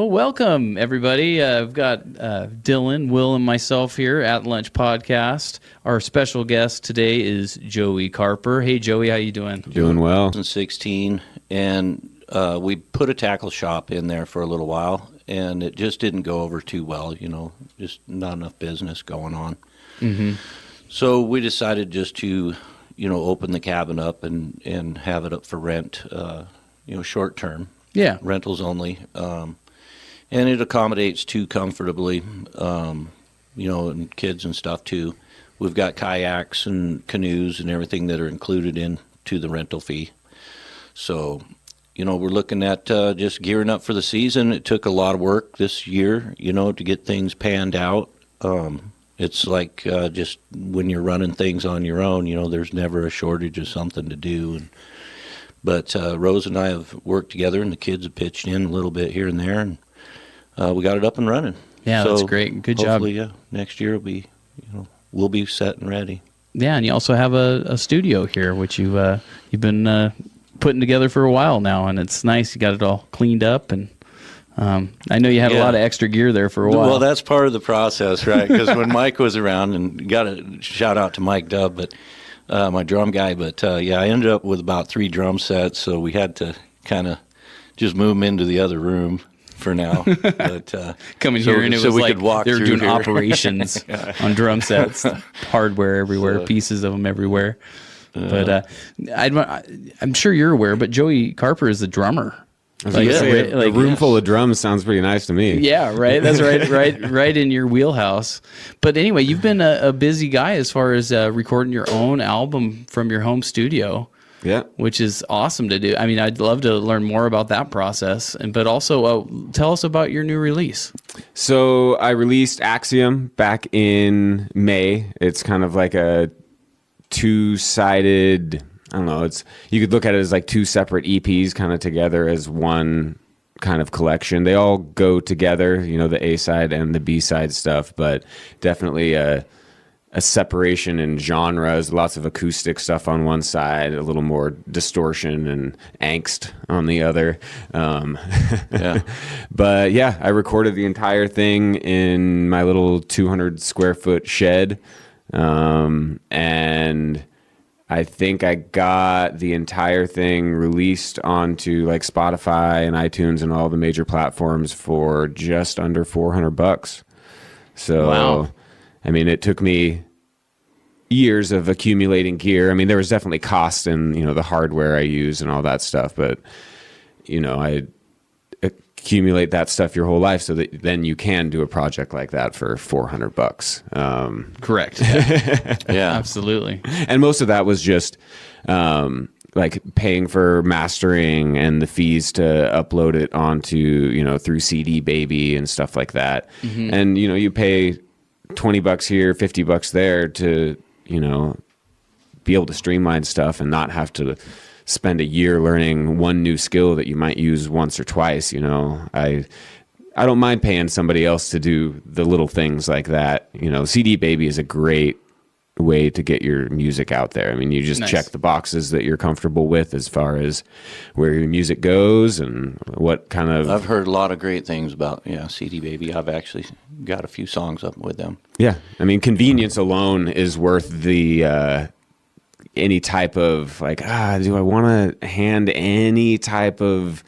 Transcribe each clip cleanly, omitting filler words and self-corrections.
Well, welcome, everybody. I've got Dylan, Will, and myself here at Lunch Podcast. Our special guest today is Joey Carper. Hey, Joey, how you doing? Doing well. 2016, and we put a tackle shop in there for a little while, and it just didn't go over too well, just not enough business going on. Mm-hmm. So we decided just to, open the cabin up and have it up for rent, short term. Yeah. Rentals only. And it accommodates two comfortably, and kids and stuff too. We've got kayaks and canoes and everything that are included into the rental fee. So, we're looking at just gearing up for the season. It took a lot of work this year, to get things panned out. It's like just when you're running things on your own, there's never a shortage of something to do. But Rose and I have worked together, and the kids have pitched in a little bit here and there, and we got it up and running. Yeah, so that's great. Good job. Hopefully, next year will be, we'll be set and ready. Yeah, and you also have a studio here, which you've been putting together for a while now, and it's nice. You got it all cleaned up, and I know you had a lot of extra gear there for a while. Well, that's part of the process, right? Because when Mike was around, and got a shout out to Mike Dubb, but my drum guy. But I ended up with about 3 drum sets, so we had to kind of just move them into the other room for now. But coming here, and it was we like could walk they were through doing here. operations on drum sets, hardware everywhere, pieces of them everywhere. But I'm sure you're aware, but Joey Carper is the drummer. A room full of drums sounds pretty nice to me. Yeah, right. That's right in your wheelhouse. But anyway, you've been a busy guy as far as recording your own album from your home studio. Yeah, which is awesome to do. I mean, I'd love to learn more about that process, but also tell us about your new release. So I released Axiom back in May. It's kind of like a two-sided, I don't know, you could look at it as like 2 separate EPs kind of together as one kind of collection. They all go together, the A side and the B side stuff, but definitely a separation in genres, lots of acoustic stuff on one side, a little more distortion and angst on the other. But yeah, I recorded the entire thing in my little 200 square foot shed. And I think I got the entire thing released onto like Spotify and iTunes and all the major platforms for just under $400. So, wow. I mean, it took me years of accumulating gear. I mean, there was definitely cost in, the hardware I use and all that stuff, but, I accumulate that stuff your whole life so that then you can do a project like that for $400. Correct. Yeah, absolutely. And most of that was just like paying for mastering and the fees to upload it onto, through CD Baby and stuff like that. Mm-hmm. And, you pay $20 here, $50 there to, be able to streamline stuff and not have to spend a year learning one new skill that you might use once or twice. I don't mind paying somebody else to do the little things like that. CD Baby is a great way to get your music out there. I mean, you just check the boxes that you're comfortable with as far as where your music goes and what kind of... I've heard a lot of great things about, CD Baby. I've actually got a few songs up with them. Yeah. I mean, convenience alone is worth the... any type of like, do I want to hand any type of,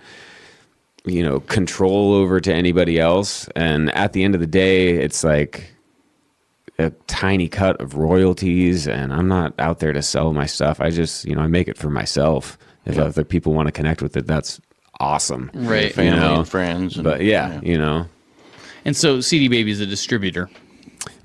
control over to anybody else? And at the end of the day, it's like a tiny cut of royalties, and I'm not out there to sell my stuff. I just, I make it for myself. If other people want to connect with it, that's awesome. Right. Family and friends. But And so CD Baby is a distributor.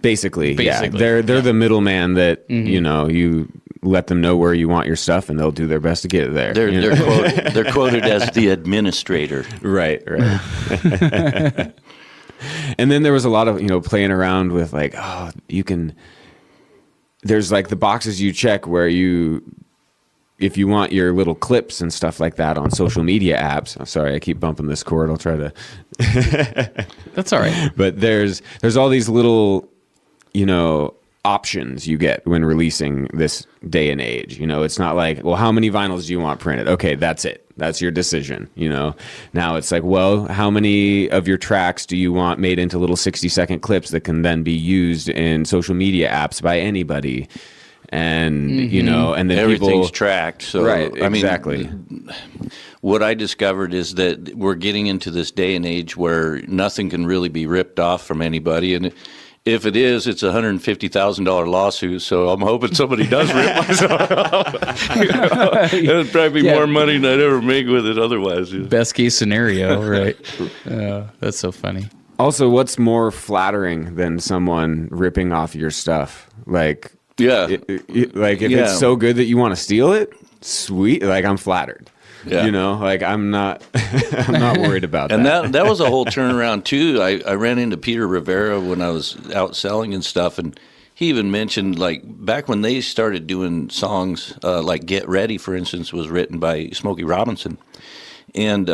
Basically. Yeah. They're the middleman that, you let them know where you want your stuff, and they'll do their best to get it there. They're quoted as the administrator. Right. And then there was a lot of, playing around with like, there's like the boxes you check where if you want your little clips and stuff like that on social media apps. I'm sorry, I keep bumping this cord. I'll try to. That's all right. But there's all these little, options you get when releasing this day and age. You know, it's not like, well, how many vinyls do you want printed? Okay, that's it. That's your decision. You know, now it's like, well, how many of your tracks do you want made into little 60-second clips that can then be used in social media apps by anybody? And, you know, and then everything's people, tracked. So, right, exactly. What I discovered is that we're getting into this day and age where nothing can really be ripped off from anybody. And if it is, it's a $150,000 lawsuit. So I'm hoping somebody does rip my song off. It'll probably be more money than I'd ever make with it otherwise. Best case scenario, right? That's so funny. Also, what's more flattering than someone ripping off your stuff? Like, yeah. Like if it's so good that you want to steal it, sweet. Like I'm flattered. Yeah. You know, like I'm not I'm not worried about and that. And that was a whole turnaround too. I ran into Peter Rivera when I was out selling and stuff, and he even mentioned, like, back when they started doing songs, like Get Ready, for instance, was written by Smokey Robinson. And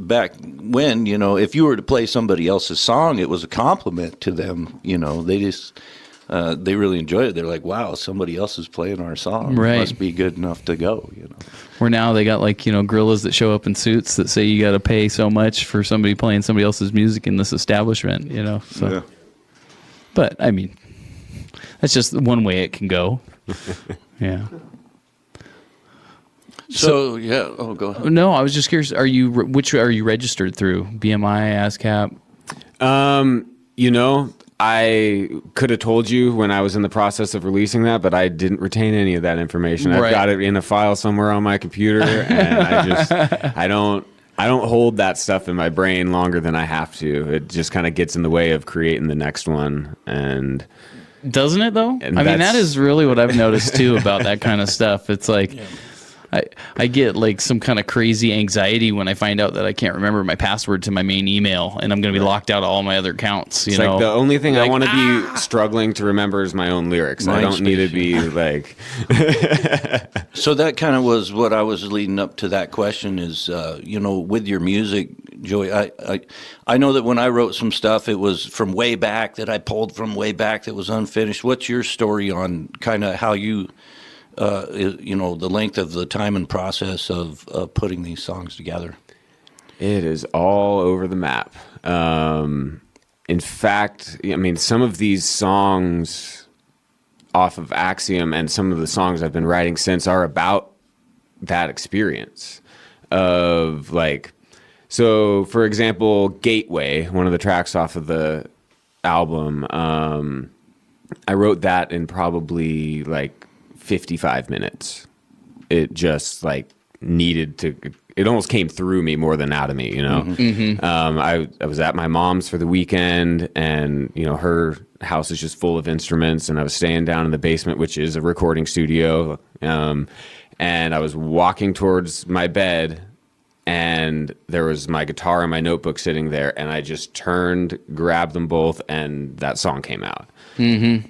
back when, you know, if you were to play somebody else's song, it was a compliment to them. You know, they just they really enjoyed it. They're like, wow, somebody else is playing our song. Right. It must be good enough to go, you know. Where now they got, like, you know, gorillas that show up in suits that say you got to pay so much for somebody playing somebody else's music in this establishment, you know. So. Yeah. But, I mean, that's just one way it can go. Yeah. So yeah. Oh, go ahead. No, I was just curious. Which are you registered through? BMI, ASCAP? You know, I could have told you when I was in the process of releasing that, but I didn't retain any of that information. I've got it in a file somewhere on my computer, and I don't hold that stuff in my brain longer than I have to. It just kind of gets in the way of creating the next one. And doesn't it though? And I mean, that is really what I've noticed too about that kind of stuff. It's like, I get like some kind of crazy anxiety when I find out that I can't remember my password to my main email, and I'm going to be locked out of all my other accounts. You know, like the only thing I want to be struggling to remember is my own lyrics. I don't need to be like. So that kind of was what I was leading up to. That question is, you know, with your music, Joey. I know that when I wrote some stuff, it was from way back that I pulled from way back that was unfinished. What's your story on kind of how you? You know, the length of the time and process of putting these songs together? It is all over the map. In fact, I mean, some of these songs off of Axiom and some of the songs I've been writing since are about that experience of like, so for example, Gateway, one of the tracks off of the album, I wrote that in probably like 55 minutes. It just like needed to, it almost came through me more than out of me, you know. I was at my mom's for the weekend, and you know, her house is just full of instruments, and I was staying down in the basement, which is a recording studio, and I was walking towards my bed, and there was my guitar and my notebook sitting there, and I just turned, grabbed them both, and that song came out.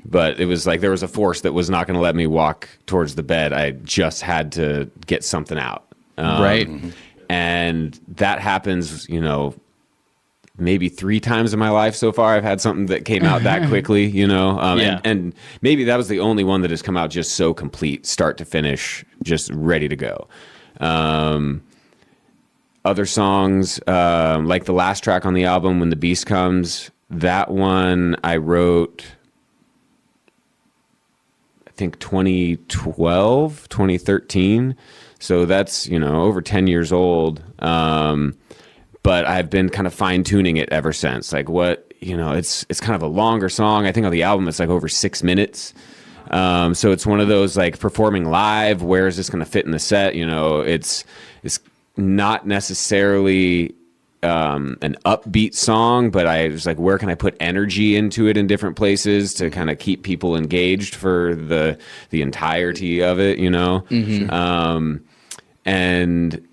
But it was like there was a force that was not going to let me walk towards the bed. I just had to get something out. Right. And that happens, you know, maybe 3 times in my life so far. I've had something that came out that quickly, you know. And maybe that was the only one that has come out just so complete, start to finish, just ready to go. Other songs, like the last track on the album, When the Beast Comes, that one I wrote, I think 2012, 2013. So that's, you know, over 10 years old. But I've been kind of fine tuning it ever since. Like what, you know, it's kind of a longer song. I think on the album it's like over 6 minutes. So it's one of those like performing live. Where is this going to fit in the set? You know, it's not necessarily an upbeat song, but I was like, where can I put energy into it in different places to kind of keep people engaged for the entirety of it, you know? And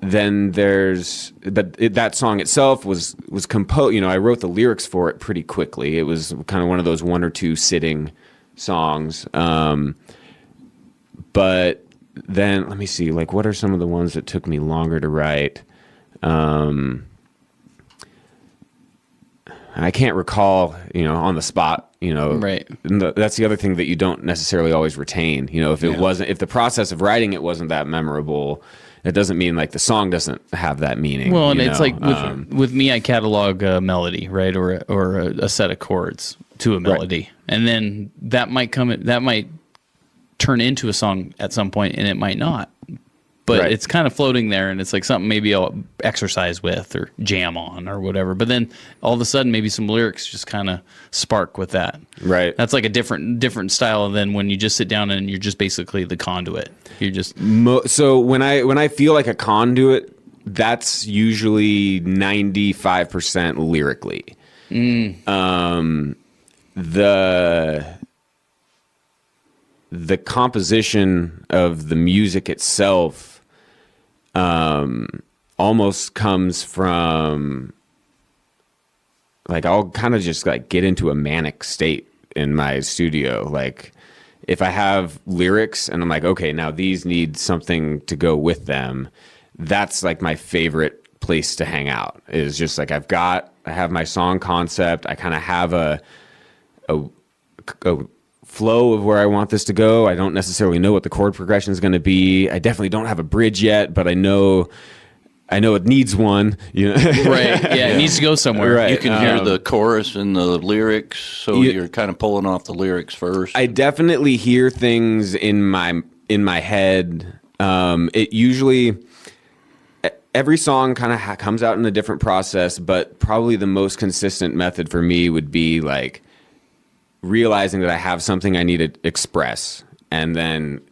then that song itself was composed, you know, I wrote the lyrics for it pretty quickly. It was kind of one of those 1 or 2 sitting songs. But then let me see, like, what are some of the ones that took me longer to write? I can't recall, on the spot, Right. and that's the other thing that you don't necessarily always retain. If if the process of writing it wasn't that memorable, it doesn't mean like the song doesn't have that meaning. Well, and it's like with me, I catalog a melody, right, or a set of chords to a melody, Right. and then that might turn into a song at some point, and it might not. But Right. it's kind of floating there, and it's like something maybe I'll exercise with or jam on or whatever. But then all of a sudden, maybe some lyrics just kind of spark with that. Right. That's like a different style than when you just sit down and you're just basically the conduit. You're just So when I feel like a conduit, that's usually 95% lyrically. The composition of the music itself almost comes from, like, I'll kind of just like get into a manic state in my studio. Like if I have lyrics and I'm like, okay, now these need something to go with them, that's like my favorite place to hang out. Is just like I have my song concept. I kind of have a flow of where I want this to go. I don't necessarily know what the chord progression is going to be. I definitely don't have a bridge yet, but I know it needs one. right. Yeah, it needs to go somewhere. Right. You can hear the chorus and the lyrics, so you're kind of pulling off the lyrics first. I definitely hear things in my head. It usually, every song kind of comes out in a different process, but probably the most consistent method for me would be like realizing that I have something I need to express, and then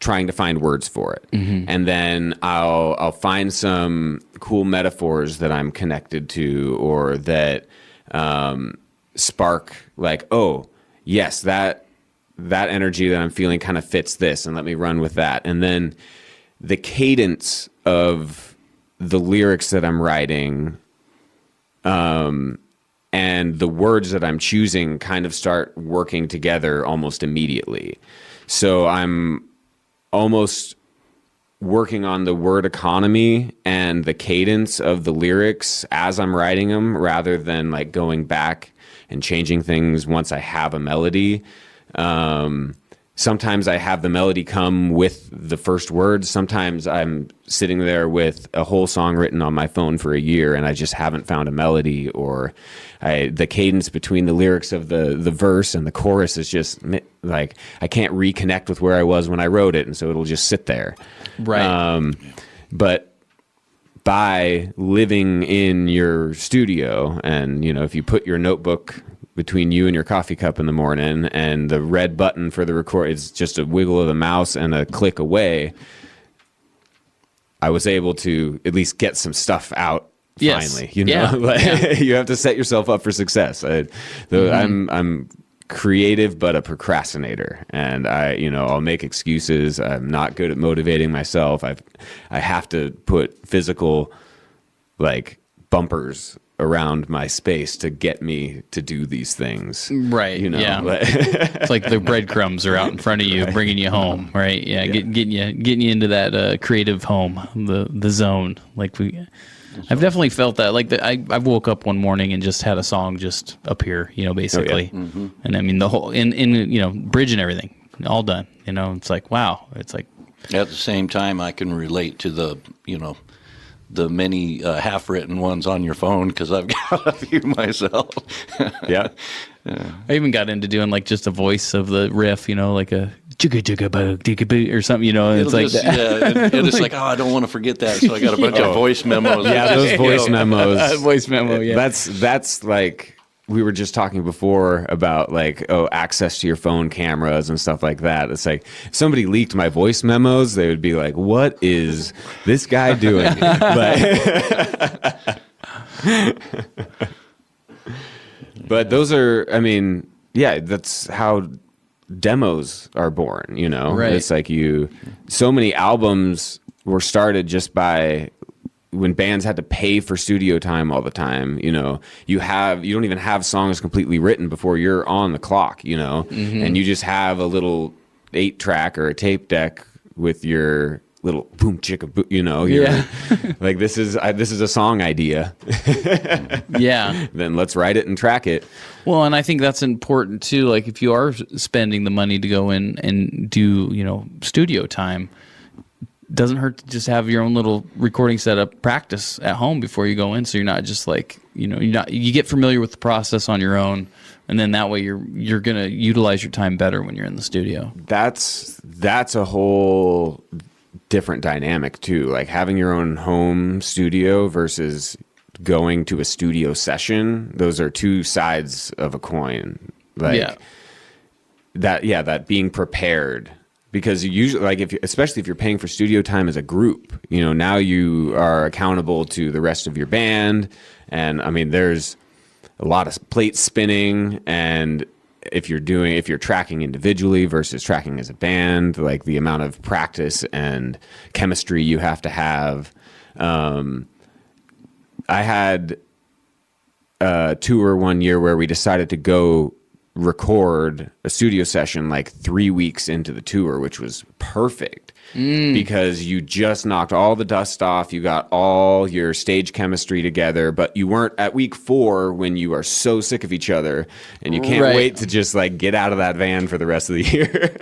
trying to find words for it. Mm-hmm. And then I'll find some cool metaphors that I'm connected to, or that spark like, oh yes, that energy that I'm feeling kind of fits this, and let me run with that. And then the cadence of the lyrics that I'm writing, and the words that I'm choosing kind of start working together almost immediately. So I'm almost working on the word economy and the cadence of the lyrics as I'm writing them, rather than like going back and changing things once I have a melody. Sometimes I have the melody come with the first words. Sometimes I'm sitting there with a whole song written on my phone for a year and I just haven't found a melody, or the cadence between the lyrics of the verse and the chorus is just like, I can't reconnect with where I was when I wrote it. And so it'll just sit there. Right. But by living in your studio, and, if you put your notebook between you and your coffee cup in the morning, and the red button for the record is just a wiggle of the mouse and a click away, I was able to at least get some stuff out. Yes. Finally, Yeah. You have to set yourself up for success. I'm creative, but a procrastinator, and I'll make excuses. I'm not good at motivating myself. I have to put physical, like, bumpers around my space to get me to do these things. Right. Yeah. It's like the breadcrumbs are out in front of you, bringing you home. Right. Yeah. Getting you into that creative home, the zone. Like I've definitely felt that. Like I woke up one morning and just had a song just appear, basically. Oh, yeah. Mm-hmm. And I mean the whole in bridge and everything, all done. It's like, wow. It's like, at the same time, I can relate to the many half-written ones on your phone, because I've got a few myself. Yeah. I even got into doing like just a voice of the riff, like a jigga jigga boo digga boo or something, and it's like just, that. yeah, and it's like, I don't want to forget that, so I got a bunch of voice memos. Yeah, those voice memos. Voice memo, yeah. That's like, we were just talking before about like, access to your phone cameras and stuff like that. It's like, if somebody leaked my voice memos, they would be like, what is this guy doing? But those are, that's how demos are born, Right. It's like so many albums were started just by when bands had to pay for studio time all the time. You don't even have songs completely written before you're on the clock, and you just have a little 8-track or a tape deck with your little boom chicka boom, you know, you're like, this is a song idea. Yeah. Then let's write it and track it. Well, and I think that's important too. Like if you are spending the money to go in and do, you know, studio time, doesn't hurt to just have your own little recording setup practice at home before you go in. So you're not just like, you know, you get familiar with the process on your own. And then that way you're going to utilize your time better when you're in the studio. That's a whole different dynamic too. Like having your own home studio versus going to a studio session. Those are two sides of a coin. Like that being prepared, because you usually, like especially if you're paying for studio time as a group, you know, now you are accountable to the rest of your band. And I mean, there's a lot of plate spinning, and if you're tracking individually versus tracking as a band, like the amount of practice and chemistry you have to have. I had a tour one year where we decided to go record a studio session like 3 weeks into the tour, which was perfect because you just knocked all the dust off. You got all your stage chemistry together, but you weren't at week 4 when you are so sick of each other and you can't wait to just like get out of that van for the rest of the year.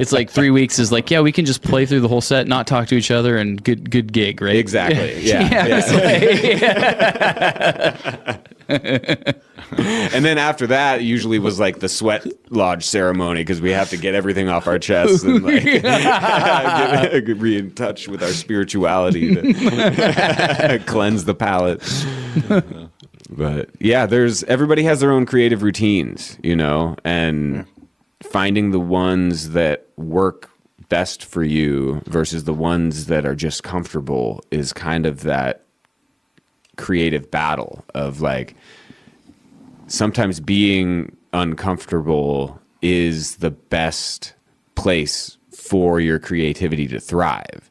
It's like 3 weeks is like, yeah, we can just play through the whole set, not talk to each other, and good gig, right? Exactly. Yeah. And then after that usually was like the sweat lodge ceremony, because we have to get everything off our chests and like be in touch with our spirituality to cleanse the palate. But yeah, everybody has their own creative routines, you know, and finding the ones that work best for you versus the ones that are just comfortable is kind of that creative battle of like, sometimes being uncomfortable is the best place for your creativity to thrive,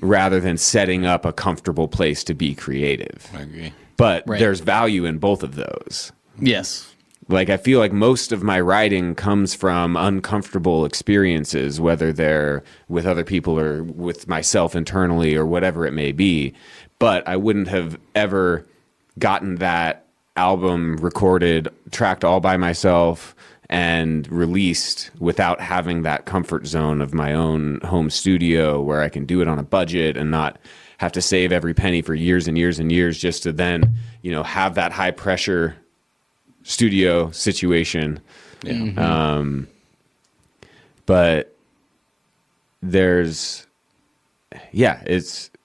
rather than setting up a comfortable place to be creative. I agree. But there's value in both of those. Yes. Like I feel like most of my writing comes from uncomfortable experiences, whether they're with other people or with myself internally or whatever it may be. But I wouldn't have ever gotten that album recorded, tracked all by myself, and released without having that comfort zone of my own home studio where I can do it on a budget and not have to save every penny for years and years and years just to then, you know, have that high pressure studio situation. Yeah. But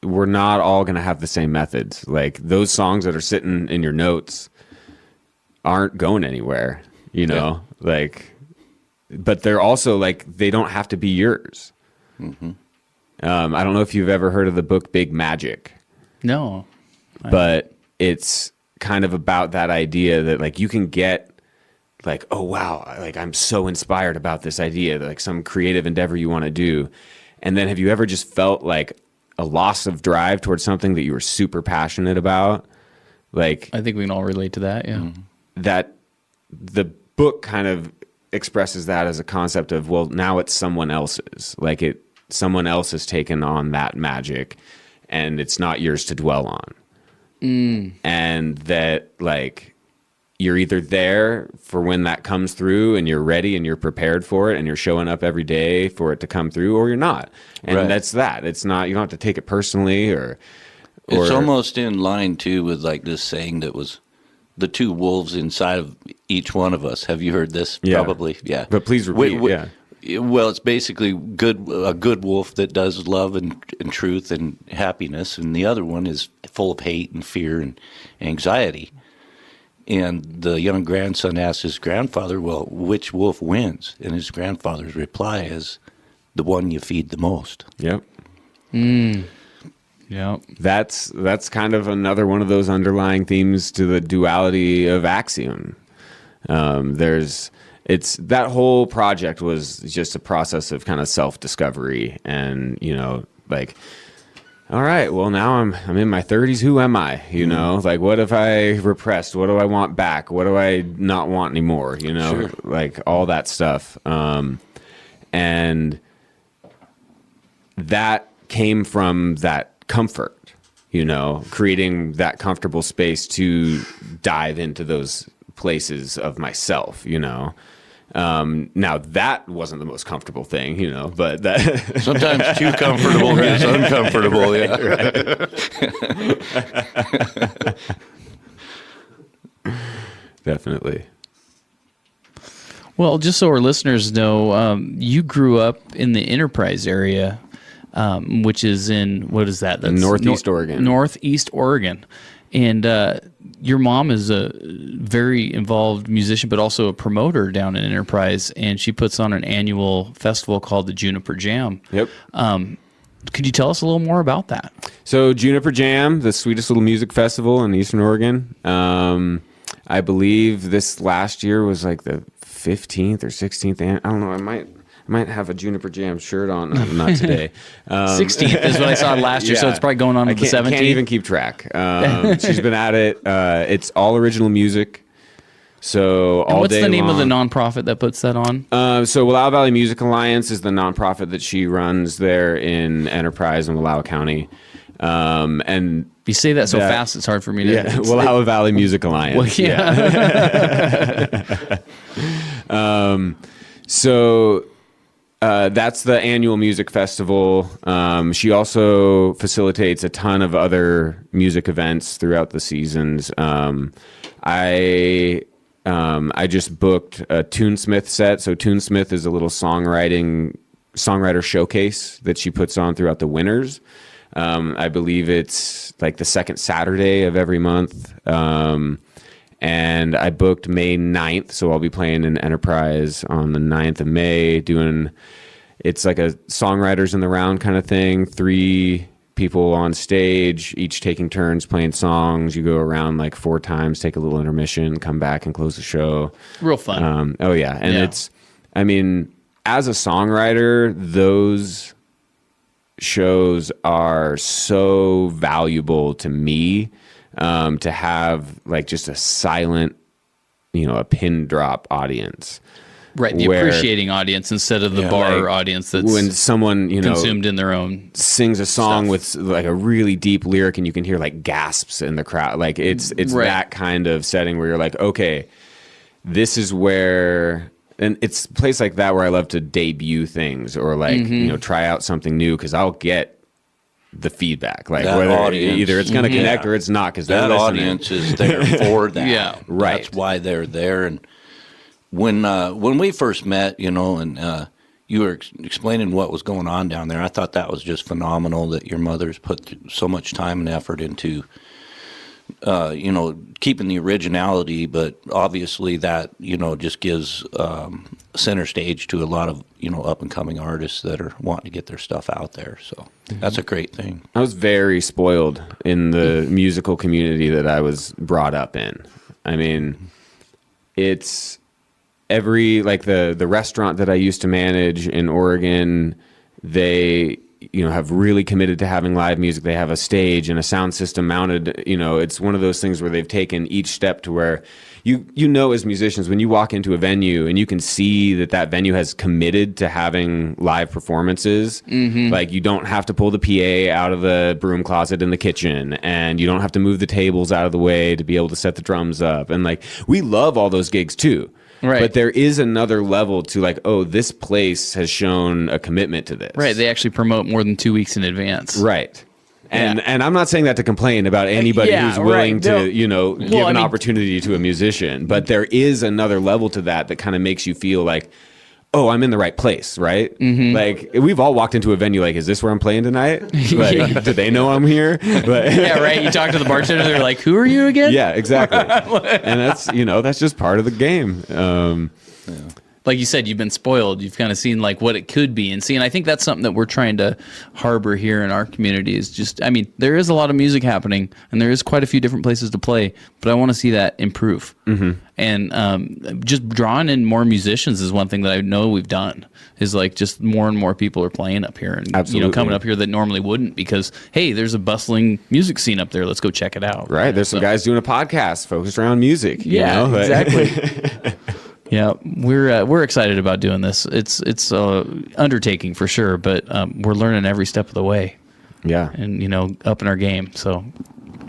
we're not all going to have the same methods. Like those songs that are sitting in your notes aren't going anywhere, you know, like, but they're also like, they don't have to be yours. I don't know if you've ever heard of the book Big Magic. No. But it's kind of about that idea that like you can get like, oh wow, like I'm so inspired about this idea, like some creative endeavor you want to do. And then have you ever just felt like a loss of drive towards something that you were super passionate about? Like, I think we can all relate to that. Yeah. That the book kind of expresses that as a concept of, well, now it's someone else's. Like someone else has taken on that magic and it's not yours to dwell on. And that like you're either there for when that comes through and you're ready and you're prepared for it and you're showing up every day for it to come through, or you're not. And that's that. It's not, you don't have to take it personally or it's almost in line too with like this saying that was the two wolves inside of each one of us. Have you heard this? Yeah. Probably. Yeah. But please repeat. Well, it's basically a good wolf that does love and truth and happiness, and the other one is full of hate and fear and anxiety. And the young grandson asks his grandfather, well, which wolf wins? And his grandfather's reply is, the one you feed the most. Yep. Yep. That's kind of another one of those underlying themes to the duality of Axiom. It's that whole project was just a process of kind of self-discovery and, you know, like, all right, well now I'm in my 30s. Who am I? You know, like what have I repressed? What do I want back? What do I not want anymore? You know, like all that stuff. And that came from that comfort, creating that comfortable space to dive into those places of myself, now that wasn't the most comfortable thing, but that sometimes too comfortable gets uncomfortable. Yeah. Right. Definitely. Well, just so our listeners know, you grew up in the Enterprise area, which is in, what is that? That's Northeast Oregon. Northeast Oregon. And your mom is a very involved musician, but also a promoter down in Enterprise, and she puts on an annual festival called the Juniper Jam. Yep. Could you tell us a little more about that? So Juniper Jam, the sweetest little music festival in Eastern Oregon. I believe this last year was like the 15th or 16th. I don't know. I might have a Juniper Jam shirt on. Not today. 16th is what I saw last year, so it's probably going on to the 17th. I can't even keep track. She's been at it. It's all original music. So all what's day the name long. of the nonprofit that puts that on? So Wallowa Valley Music Alliance is the nonprofit that she runs there in Enterprise in Wallowa County. And you say that so fast, it's hard for me to... Yeah, Wallowa Valley Music Alliance. Well, yeah. So that's the annual music festival. She also facilitates a ton of other music events throughout the seasons. I just booked a Tunesmith set. So Tunesmith is a little songwriter showcase that she puts on throughout the winters. I believe it's like the second Saturday of every month. And I booked May 9th, so I'll be playing in Enterprise on the 9th of May, it's like a songwriters in the round kind of thing, 3 people on stage, each taking turns playing songs. You go around like 4 times, take a little intermission, come back and close the show. Real fun. Oh yeah. And as a songwriter, those shows are so valuable to me, to have like just a silent, a pin drop audience. Right, the appreciating audience instead of the bar audience that's when someone, consumed in their own sings a song with like a really deep lyric and you can hear like gasps in the crowd. Like it's right. that kind of setting where you're like, okay, this is where, and it's a place like that where I love to debut things or like, try out something new, because I'll get the feedback, like that whether audience, either it's going to connect or it's not, because that audience is there for that. Yeah, right. That's why they're there. And when we first met, and you were explaining what was going on down there, I thought that was just phenomenal that your mother's put so much time and effort into, keeping the originality, but obviously that, just gives center stage to a lot of, up and coming artists that are wanting to get their stuff out there. So that's a great thing. I was very spoiled in the musical community that I was brought up in. I mean, it's the restaurant that I used to manage in Oregon, they have really committed to having live music. They have a stage and a sound system mounted. It's one of those things where they've taken each step to where as musicians, when you walk into a venue and you can see that venue has committed to having live performances, like you don't have to pull the PA out of the broom closet in the kitchen, and you don't have to move the tables out of the way to be able to set the drums up. And like, we love all those gigs too. Right. But there is another level to like, oh, this place has shown a commitment to this. Right. They actually promote more than 2 weeks in advance. Right. And I'm not saying that to complain about anybody who's willing to, give an opportunity to a musician. But there is another level to that kind of makes you feel like, oh, I'm in the right place, right? Like, we've all walked into a venue like, is this where I'm playing tonight? Like, do they know I'm here? But, yeah, right. You talk to the bartender, they're like, who are you again? Yeah, exactly. And that's just part of the game. Like you said, you've been spoiled. You've kind of seen like what it could be. And I think that's something that we're trying to harbor here in our community is just, there is a lot of music happening and there is quite a few different places to play, but I want to see that improve. And just drawing in more musicians is one thing that I know we've done, is like just more and more people are playing up here and, Absolutely. Coming up here that normally wouldn't, because, hey, there's a bustling music scene up there. Let's go check it out. Right. There's some guys doing a podcast focused around music. Yeah, exactly. Yeah, we're excited about doing this. It's a undertaking for sure, but we're learning every step of the way. Yeah. And upping our game. So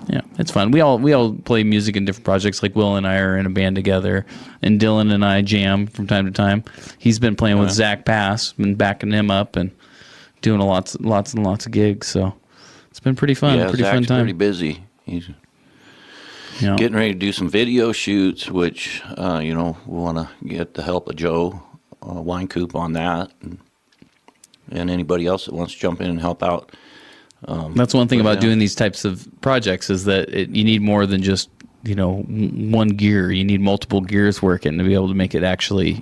yeah, it's fun. We all play music in different projects. Like Will and I are in a band together, and Dylan and I jam from time to time. He's been playing with Zach Pass, been backing him up and doing lots and lots of gigs. So it's been pretty fun. Yeah, pretty Zach's fun time. pretty busy. He's getting ready to do some video shoots, which we want to get the help of Joe Winecoop on that, and anybody else that wants to jump in and help out. That's one thing about doing these types of projects is that you need more than just one gear. You need multiple gears working to be able to make it actually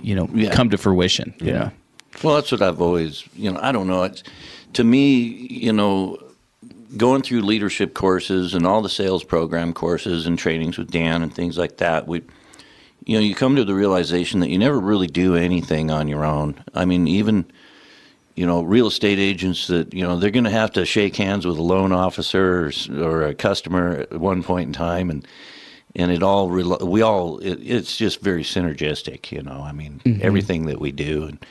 come to fruition. Yeah. Well, that's what I've always I don't know. It's to me going through leadership courses and all the sales program courses and trainings with Dan and things like that, you come to the realization that you never really do anything on your own. I mean, even real estate agents that they're going to have to shake hands with a loan officer or a customer at one point in time, and it's just very synergistic. I mean, everything that we do, and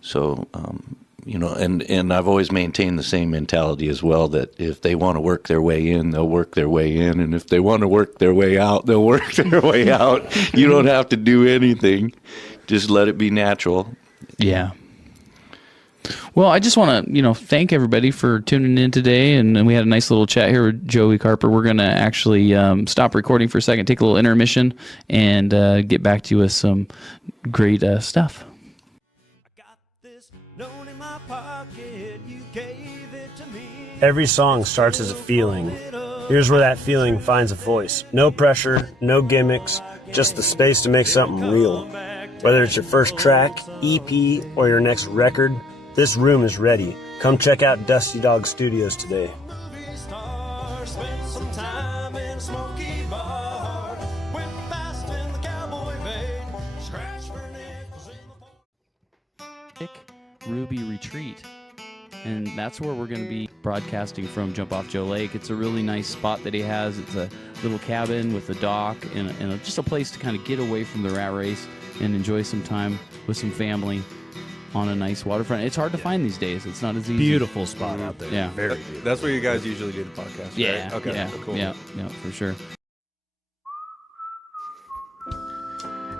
so. And I've always maintained the same mentality as well, that if they want to work their way in, they'll work their way in. And if they want to work their way out, they'll work their way out. You don't have to do anything. Just let it be natural. Yeah. Well, I just want to, thank everybody for tuning in today. And we had a nice little chat here with Joey Carper. We're going to actually stop recording for a second, take a little intermission, and get back to you with some great stuff. Every song starts as a feeling. Here's where that feeling finds a voice. No pressure, no gimmicks, just the space to make something real. Whether it's your first track, EP, or your next record, this room is ready. Come check out Dusty Dog Studios today. Ruby Retreat. And that's where we're going to be broadcasting from Jump Off Joe Lake. It's a really nice spot that he has. It's a little cabin with a dock and just a place to kind of get away from the rat race and enjoy some time with some family on a nice waterfront. It's hard to find these days. It's not as easy. Beautiful spot out there. Yeah. Very beautiful. That's where you guys usually do the podcast, right? Yeah. Okay. Yeah. Cool. Yeah, for sure.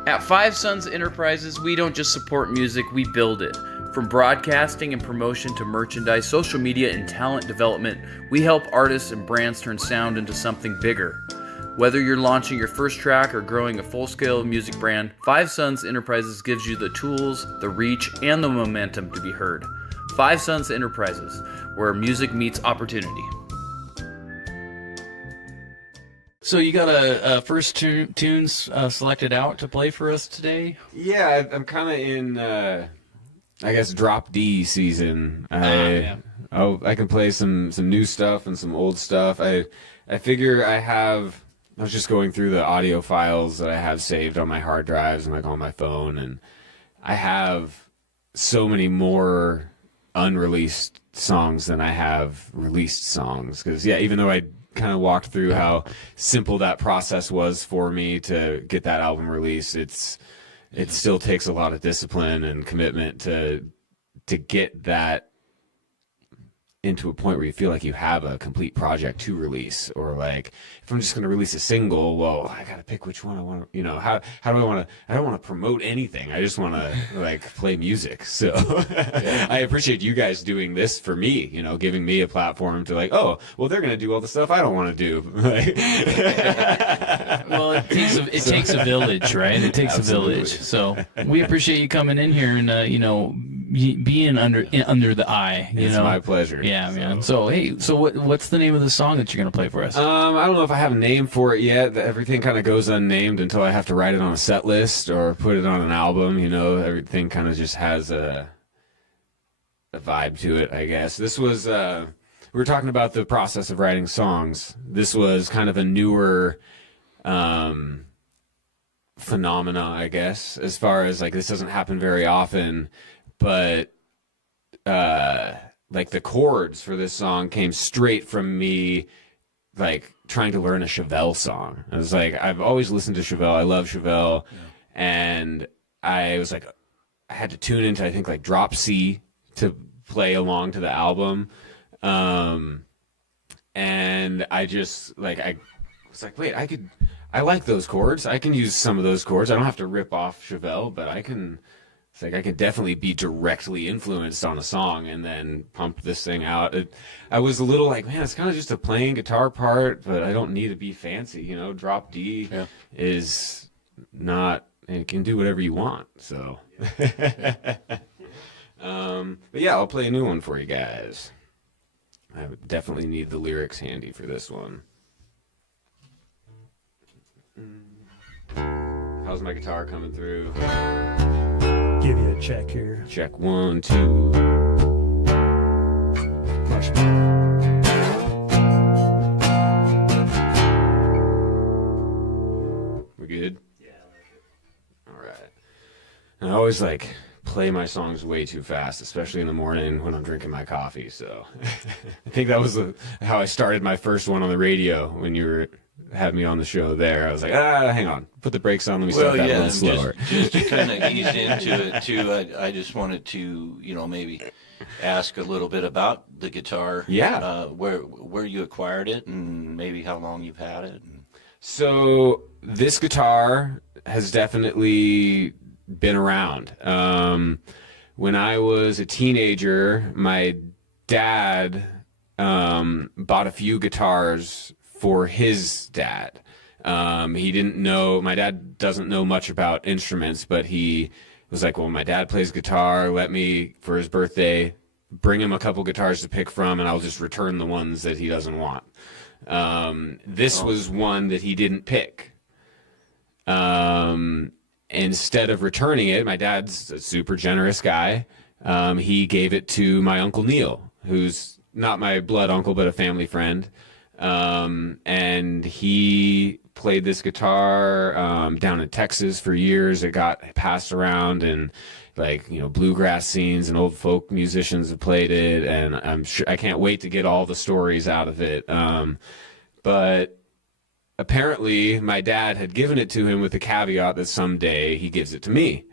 At Five Sons Enterprises, we don't just support music, we build it. From broadcasting and promotion to merchandise, social media, and talent development, we help artists and brands turn sound into something bigger. Whether you're launching your first track or growing a full-scale music brand, Five Sons Enterprises gives you the tools, the reach, and the momentum to be heard. Five Sons Enterprises, where music meets opportunity. So you got a first tunes selected out to play for us today? Yeah, I'm kind of in, I guess, drop D season. I can play some new stuff and some old stuff. I figure I was just going through the audio files that I have saved on my hard drives and on my phone, and I have so many more unreleased songs than I have released songs. Because even though I kind of walked through how simple that process was for me to get that album released, it still takes a lot of discipline and commitment to get that into a point where you feel like you have a complete project to release. Or if I'm just going to release a single, well, I got to pick which one I want to, how do I want to, I don't want to promote anything. I just want to play music. So I appreciate you guys doing this for me, giving me a platform to oh, well, they're going to do all the stuff I don't want to do. Well, it takes a village, right? It takes Absolutely. a village. So we appreciate you coming in here and, being under the eye. It's my pleasure. Yeah, man. So hey, what's the name of the song that you're gonna play for us? I don't know if I have a name for it yet. Everything kind of goes unnamed until I have to write it on a set list or put it on an album. Everything kind of just has a vibe to it, I guess. This was we were talking about the process of writing songs. This was kind of a newer phenomena, I guess, as far as this doesn't happen very often, but the chords for this song came straight from me trying to learn a Chevelle song. I was I've always listened to Chevelle. I love Chevelle. Yeah. And I was like, I had to tune into, I think, like drop C to play along to the album. And I just like, I was like, wait, I like those chords. I can use some of those chords. I don't have to rip off Chevelle, but I could definitely be directly influenced on a song and then pump this thing out. I was a little like, man, it's kind of just a plain guitar part, but I don't need to be fancy, you know. Drop D is not, it can do whatever you want. So, but yeah, I'll play a new one for you guys. I would definitely need the lyrics handy for this one. How's my guitar coming through? Give you a check here. Check 1, 2. Much better. We're good? Yeah, I like it. All right. I always like play my songs way too fast, especially in the morning when I'm drinking my coffee. So I think that was how I started my first one on the radio when you had me on the show there. I was like, hang on, put the brakes on, let me start that a little slower. Just to kind of ease into it too, I just wanted to, maybe ask a little bit about the guitar. Yeah. Where you acquired it and maybe how long you've had it. So this guitar has definitely been around. When I was a teenager, my dad bought a few guitars for his dad. He didn't know, my dad doesn't know much about instruments, but he was like, well, my dad plays guitar, let me, for his birthday, bring him a couple guitars to pick from, and I'll just return the ones that he doesn't want. This was one that he didn't pick. Instead of returning it, my dad's a super generous guy. He gave it to my Uncle Neil, who's not my blood uncle, but a family friend. And he played this guitar down in Texas for years. It got passed around, and bluegrass scenes and old folk musicians have played it. And I'm sure I can't wait to get all the stories out of it. But apparently my dad had given it to him with the caveat that someday he gives it to me.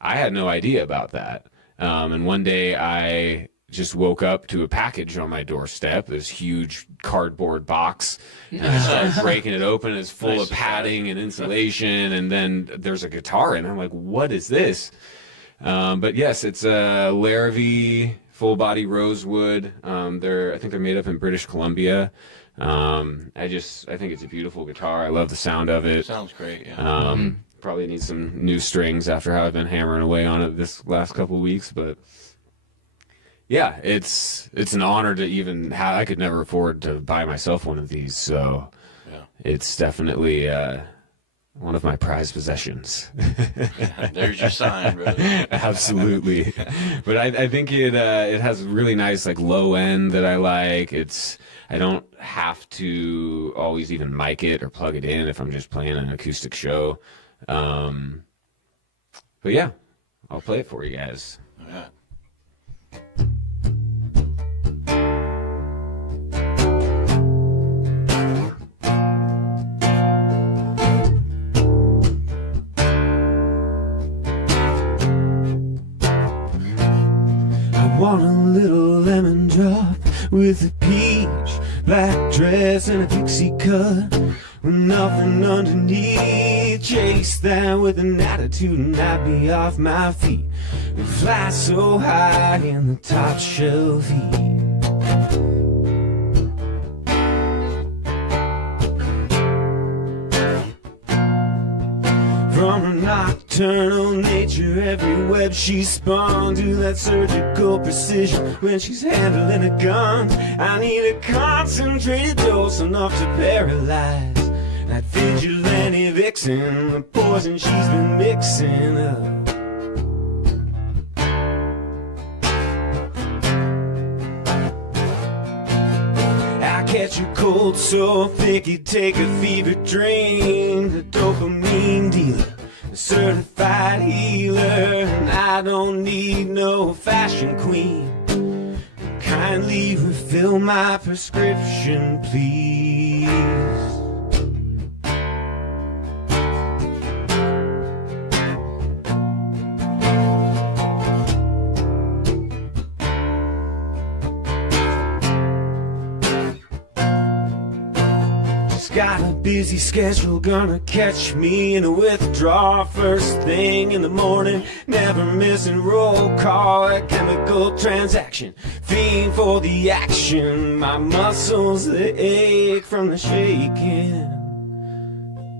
I had no idea about that. And one day I just woke up to a package on my doorstep, this huge cardboard box, and I started breaking it open. It's full of padding and insulation, and then there's a guitar in it. I'm like, what is this? But yes, it's a Larrivee full body rosewood. I think they're made up in British Columbia. I think it's a beautiful guitar. I love the sound of it. Sounds great. Yeah. Probably need some new strings after how I've been hammering away on it this last couple of weeks, but yeah, it's an honor to even have. I could never afford to buy myself one of these, so yeah. It's definitely one of my prized possessions. There's your sign, brother. Absolutely. But I think it has really nice low end that I like. I don't have to always even mic it or plug it in if I'm just playing an acoustic show. But yeah, I'll play it for you guys. Yeah. I want a little lemon drop with a peach black dress and a pixie cut with nothing underneath. Chase that with an attitude and I'd be off my feet. We fly so high in the top shelf heat. From her nocturnal nature, every web she spun to that surgical precision when she's handling a gun. I need a concentrated dose enough to paralyze that vigilante vixen, the poison she's been mixing up. I catch a cold so thick you'd take a fever dream. The dopamine dealer, the certified healer, and I don't need no fashion queen. Kindly refill my prescription, please. She's got a busy schedule, gonna catch me in a withdrawal first thing in the morning. Never missing roll call, a chemical transaction. Fiend for the action, my muscles they ache from the shaking.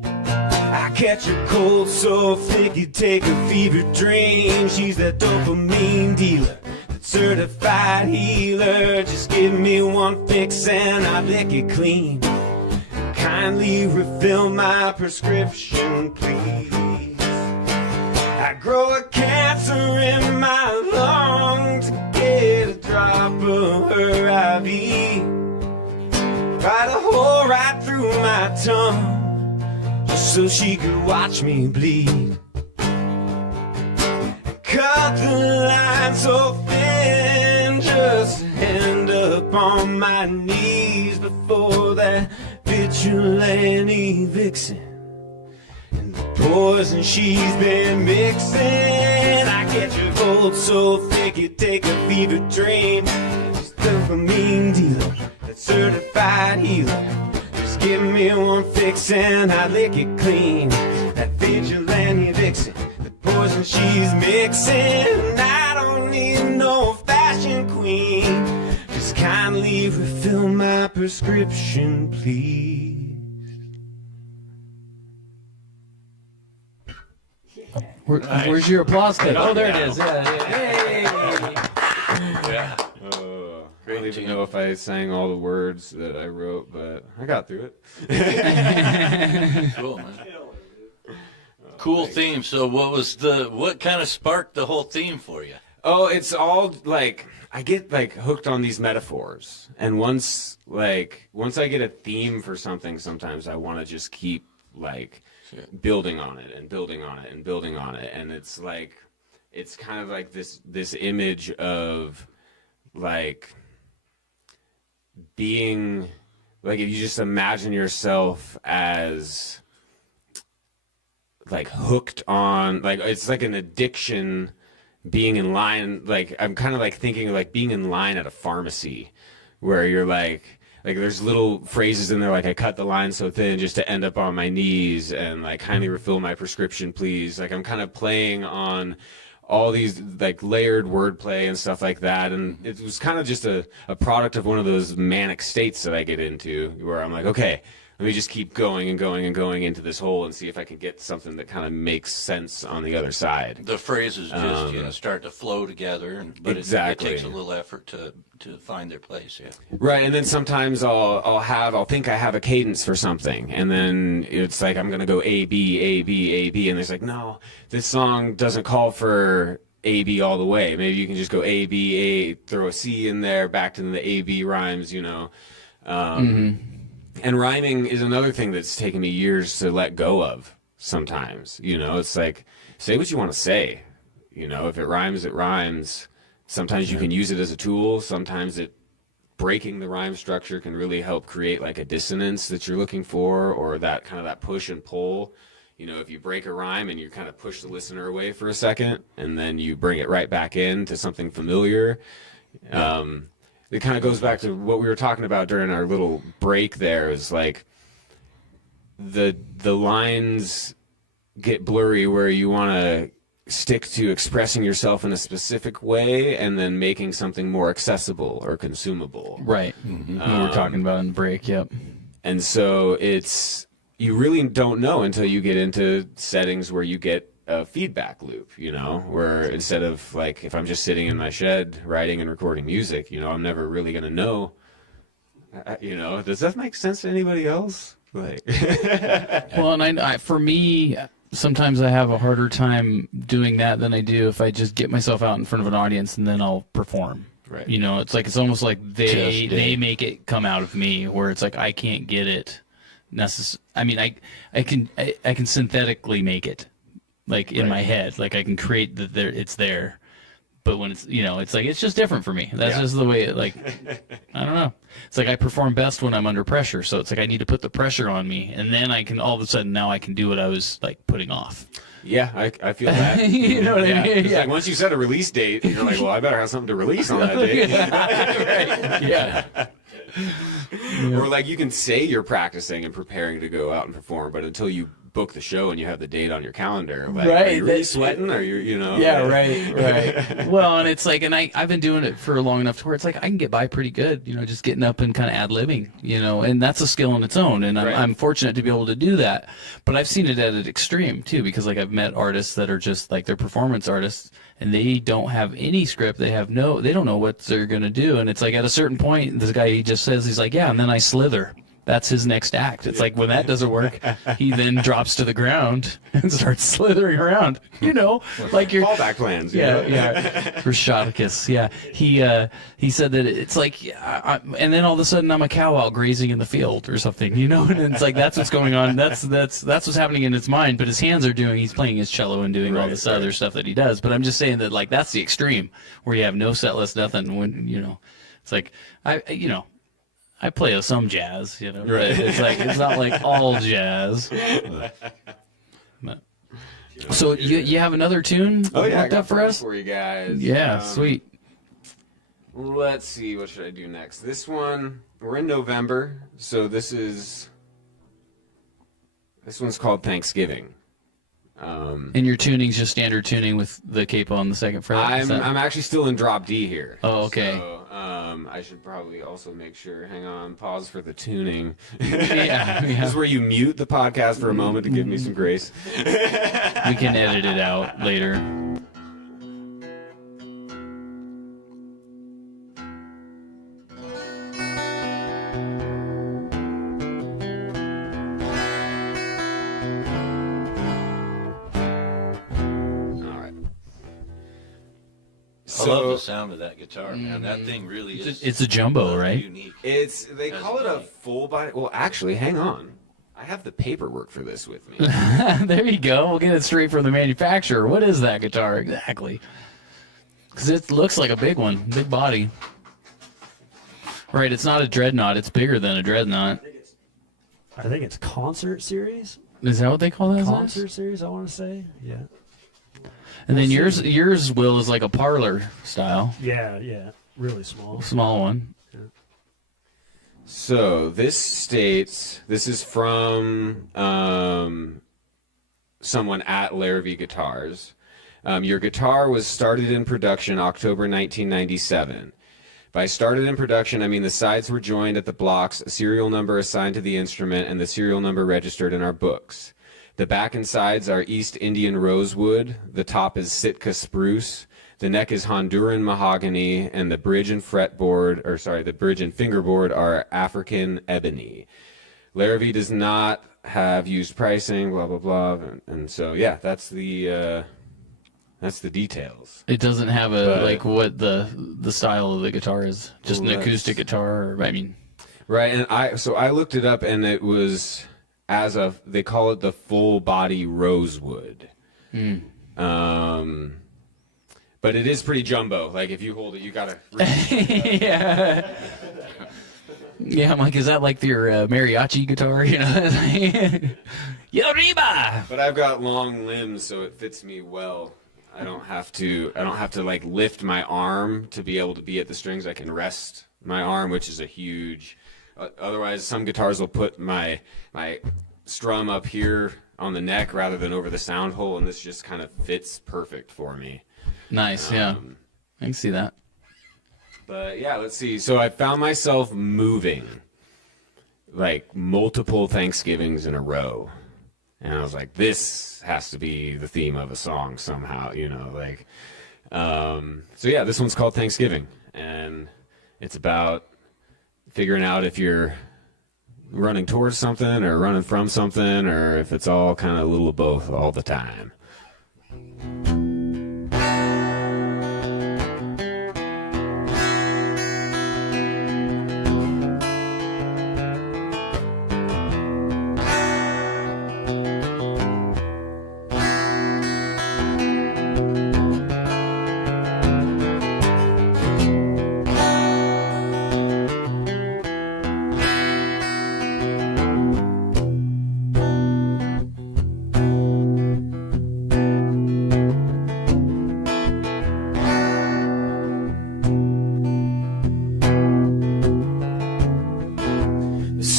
I catch a cold so thick you take a fever dream. She's that dopamine dealer, that certified healer. Just give me one fix and I lick it clean. Kindly refill my prescription, please. I grow a cancer in my lung to get a drop of her IV. Right a hole right through my tongue, just so she could watch me bleed. Cut the line so thin, just to end up on my knees before that vigilante vixen and the poison she's been mixing. I get your gold so thick you take a fever dream. She's the mean dealer, that certified healer. Just give me one fix and I lick it clean. That vigilante vixen, the poison she's mixing. I don't need no fashion queen. Just kindly refill my prescription, please. Where's your applause kit? Oh, there it is. Yeah. Hey. Yeah. I don't even know if I sang all the words that I wrote, but I got through it. Cool, man. Cool theme. So what kind of sparked the whole theme for you? Oh, it's all like I get like hooked on these metaphors, and once I get a theme for something, sometimes I want to just keep like building on it and building on it and building on it, and it's kind of like this image of like being like, if you just imagine yourself as like hooked on, like it's like an addiction, being in line. Like I'm kind of like thinking like being in line at a pharmacy where you're like there's little phrases in there like, I cut the line so thin just to end up on my knees, and like kindly refill my prescription, please. Like I'm kind of playing on all these like layered wordplay and stuff like that, and it was kind of just a product of one of those manic states that I get into where I'm like, okay, let me just keep going and going and going into this hole and see if I can get something that kind of makes sense on the other side. The phrases just start to flow together, but exactly. It takes a little effort to find their place. Yeah. Right, and then sometimes I'll think I have a cadence for something, and then it's like I'm gonna go A B A B A B, and there's like, no, this song doesn't call for A B all the way. Maybe you can just go A B A, throw a C in there, back to the A B rhymes, you know. And rhyming is another thing that's taken me years to let go of sometimes. You know, it's like, say what you want to say. You know, if it rhymes, it rhymes. Sometimes you can use it as a tool. Sometimes breaking the rhyme structure can really help create like a dissonance that you're looking for, or that kind of that push and pull. You know, if you break a rhyme and you kind of push the listener away for a second, and then you bring it right back into something familiar. It kind of goes back to what we were talking about during our little break there, is like the lines get blurry where you want to stick to expressing yourself in a specific way and then making something more accessible or consumable. Right. We were talking about in the break, yep. And so you really don't know until you get into settings where you get a feedback loop, you know, where instead of like, if I'm just sitting in my shed writing and recording music, you know, I'm never really going to know, you know, does that make sense to anybody else? Like, well, and I for me, sometimes I have a harder time doing that than I do if I just get myself out in front of an audience and then I'll perform. Right. You know, it's almost like they make it come out of me, where it's like I can't get it. I mean, I can synthetically make it. Like in my head, like I can create it's there, but when it's, you know, it's like, it's just different for me. That's just the way it, like, I don't know. It's like I perform best when I'm under pressure. So it's like I need to put the pressure on me, and then I can, all of a sudden now I can do what I was like putting off. Yeah, I feel that. You know what I mean? Yeah. Like once you set a release date, you're like, well, I better have something to release on that date. Right. Yeah. Or like you can say you're practicing and preparing to go out and perform, but until you book the show and you have the date on your calendar, like, Right, are you really sweating? Or you know? Yeah, right. Well, and it's like, and I've been doing it for long enough to where it's like I can get by pretty good, just getting up and kind of ad-libbing, and that's a skill in its own, and I'm fortunate to be able to do that. But I've seen it at an extreme too, because like I've met artists that are just like they're performance artists, and they don't have any script. They don't know what they're gonna do, and it's like at a certain point, this guy he just says he's like, yeah, and then I slither. That's his next act. It's like when that doesn't work, he then drops to the ground and starts slithering around. Like your Fallback plans. Yeah. Rashadicus. Yeah. He said that it's like, and then all of a sudden I'm a cow out grazing in the field or something, and it's like that's what's going on. That's what's happening in his mind. But his hands are he's playing his cello and doing all this other stuff that he does. But I'm just saying that like that's the extreme where you have no set list, nothing. When it's like I play some jazz, but it's like it's not like all jazz. But. So you have another tune I up for us for you guys. Yeah, sweet. Let's see, what should I do next? This one, we're in November, so this one's called Thanksgiving. And your tuning's just standard tuning with the capo on the second fret. I'm actually still in drop D here. Oh, okay. So, I should probably also make sure. Hang on, pause for the tuning. Yeah. This is where you mute the podcast for a moment to give me some grace. We can edit it out later. I love the sound of that guitar, man. That thing really is. It's a jumbo, right? Unique. They call it a full body. Well, actually, hang on. I have the paperwork for this with me. There you go. We'll get it straight from the manufacturer. What is that guitar exactly? Because it looks like a big one, big body. Right, it's not a dreadnought. It's bigger than a dreadnought. I think it's concert series. Is that what they call that? Concert series, I want to say. Yeah. And then yours, Will, is like a parlor style. Yeah. Really small. Small one. So this is from someone at Larrabee Guitars. Your guitar was started in production October 1997. By started in production, I mean the sides were joined at the blocks, a serial number assigned to the instrument, and the serial number registered in our books. The back and sides are East Indian rosewood, the top is Sitka spruce, the neck is Honduran mahogany, and the bridge and fingerboard are African ebony. Larrabee does not have used pricing, blah, blah, blah, and so, yeah, that's the details. It doesn't have what the style of the guitar is. Just an acoustic guitar, Right, and I looked it up, and it was... they call it the full body rosewood. But it is pretty jumbo. Like if you hold it, you gotta. Yeah. Yeah, I'm like, is that like your mariachi guitar? Yo Reba! But I've got long limbs, so it fits me well. I don't have to like lift my arm to be able to be at the strings. I can rest my arm, which is a huge. Otherwise, some guitars will put my strum up here on the neck rather than over the sound hole, and this just kind of fits perfect for me. Nice, yeah. I can see that. But yeah, let's see. So I found myself moving like multiple Thanksgivings in a row. And I was like, this has to be the theme of a song somehow, so yeah, this one's called Thanksgiving, and it's about figuring out if you're running towards something or running from something, or if it's all kind of a little of both all the time.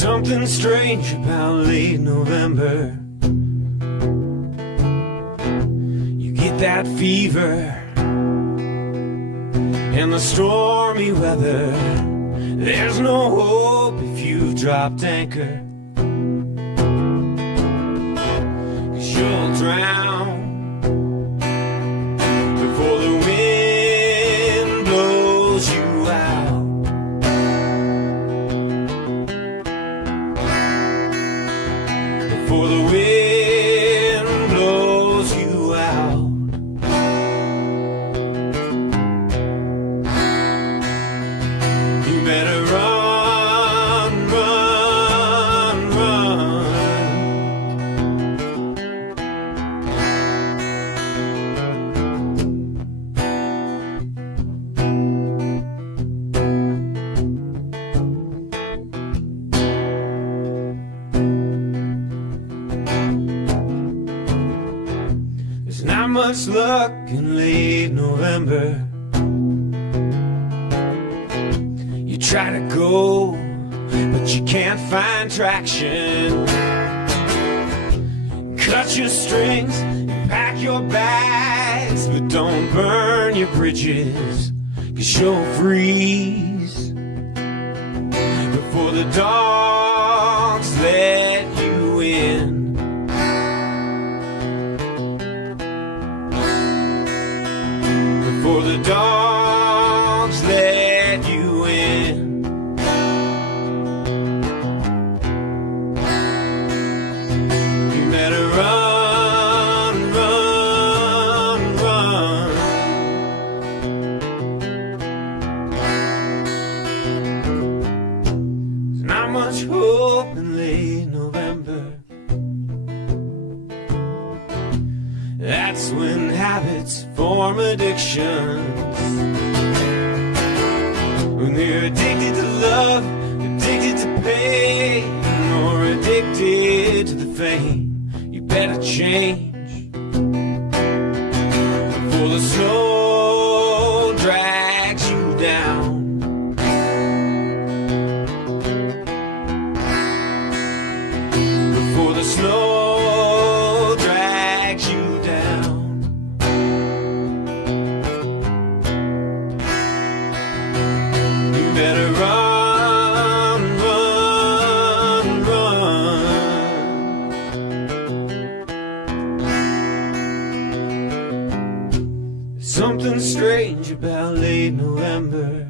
Something strange about late November. You get that fever and the stormy weather. There's no hope if you've dropped anchor, 'cause you'll drown before the wind blows you out. Before the wind blows you out. You better run, run, run. There's not much luck in late November. You try to go, but you can't find traction. Cut your strings and pack your bags, but don't burn your bridges, 'cause you'll freeze before the dogs let you in. Before the dogs let you in. You better run, run, run. There's not much hope in late November. That's when habits form addictions. When you're addicted to love, addicted to pain, or addicted to the fame, you better change before the snow drags you down. Before the snow drags you down. You better run, run, run. Something strange about late November.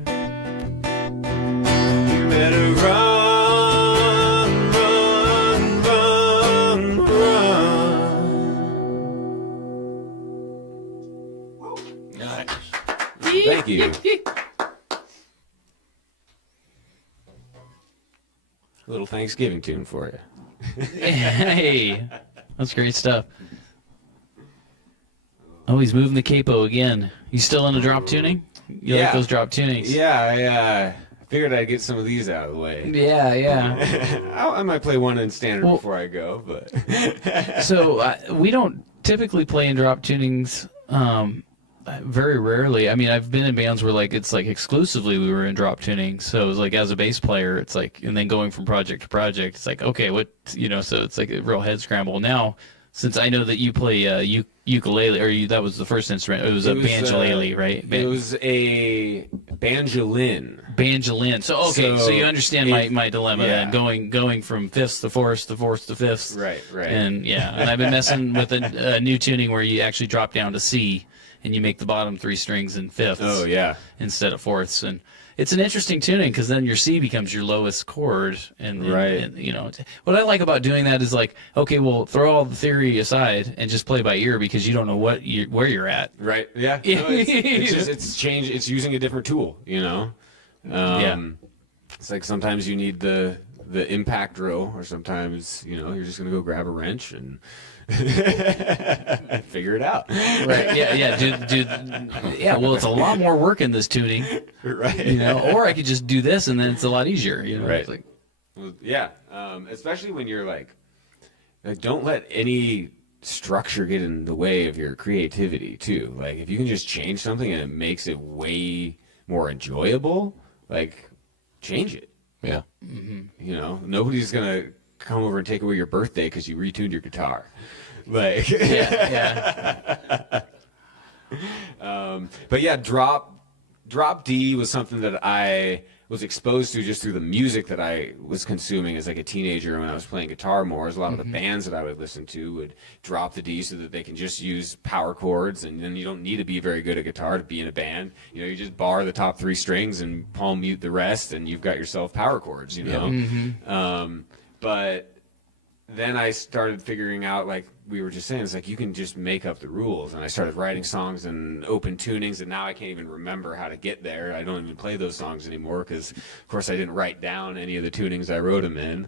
You better run, run, run, run. Nice. Thank you. Little Thanksgiving tune for you. Hey, that's great stuff. Oh, he's moving the capo again. You still in the drop tuning? You like Yeah. those drop tunings? Yeah, I figured I'd get some of these out of the way. Yeah, yeah. I might play one in standard Well- before I go, but So we don't typically play in drop tunings. Very rarely. I mean, I've been in bands where like it's like exclusively we were in drop tuning. So it was like as a bass player, it's like, and then going from project to project, it's like, okay, what, you know, so it's like a real head scramble. Now, since I know that you play ukulele, or that was the first instrument, it was a banjolele, right? It was a banjolin. Banjolin. So okay, so you understand my dilemma yeah. then, going from fifths to fourths to fourths to fifths. Right. And yeah, and I've been messing with a new tuning where you actually drop down to C, and you make the bottom three strings in fifths. Oh yeah. Instead of fourths, and it's an interesting tuning because then your C becomes your lowest chord, and you know what I like about doing that is like, okay, well, throw all the theory aside and just play by ear because you don't know where you're at. Right. Yeah. No, it's change. It's using a different tool. You know. Yeah. It's like sometimes you need the impact drill, or sometimes you're just gonna go grab a wrench and figure it out. Right. Yeah. Dude. Yeah. Well, it's a lot more work in this tuning. Right. Or I could just do this and then it's a lot easier. Right. It's like, Well, yeah. Especially when you're like, don't let any structure get in the way of your creativity too. Like if you can just change something and it makes it way more enjoyable, like change it. Yeah. You know, nobody's gonna come over and take away your birthday because you retuned your guitar. Like, Yeah. but yeah, drop D was something that I was exposed to just through the music that I was consuming as like a teenager when I was playing guitar more. As a lot of the bands that I would listen to would drop the D so that they can just use power chords, and then you don't need to be very good at guitar to be in a band. You know, you just bar the top 3 strings and palm mute the rest, and you've got yourself power chords. You know, but then I started figuring out, like we were just saying, it's like you can just make up the rules. And I started writing songs and open tunings, and now I can't even remember how to get there. I don't even play those songs anymore because, of course, I didn't write down any of the tunings I wrote them in.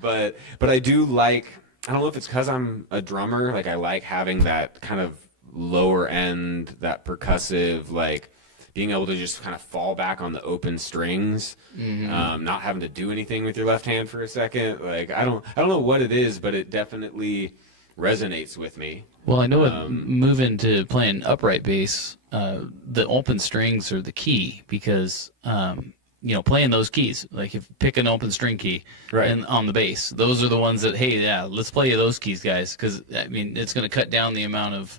But I do like, I don't know if it's because I'm a drummer, like I like having that kind of lower end, that percussive, like, being able to just kind of fall back on the open strings, not having to do anything with your left hand for a second. Like I don't know what it is, but it definitely resonates with me. Well, I know moving to playing upright bass, the open strings are the key because you know, playing those keys, like if pick an open string key and on the bass, those are the ones that, hey, yeah, let's play those keys, guys, because I mean it's going to cut down the amount of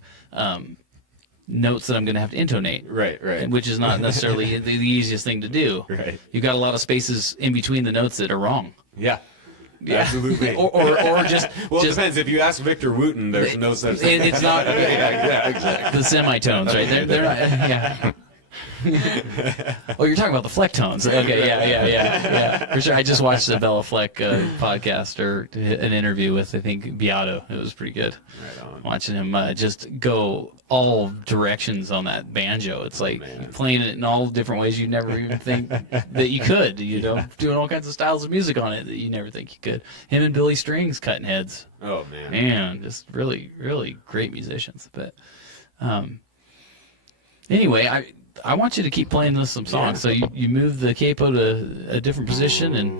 notes that I'm going to have to intonate, right, which is not necessarily the easiest thing to do. Right, you've got a lot of spaces in between the notes that are wrong. Yeah, absolutely. or just well, just, it depends. If you ask Victor Wooten, there's no such thing. It's not Yeah, exactly. the semitones, right? They're not, yeah. Oh, you're talking about the flecktones. Okay, yeah, for sure. I just watched the Bella Fleck podcast or an interview with, I think, Beato. It was pretty good. Right on. Watching him just go all directions on that banjo. It's like playing it in all different ways you never even think that you could. You know, doing all kinds of styles of music on it that you never think you could. Him and Billy Strings cutting heads. Oh man, just really, really great musicians. But anyway, I want you to keep playing some songs. So you move the capo to a different position, and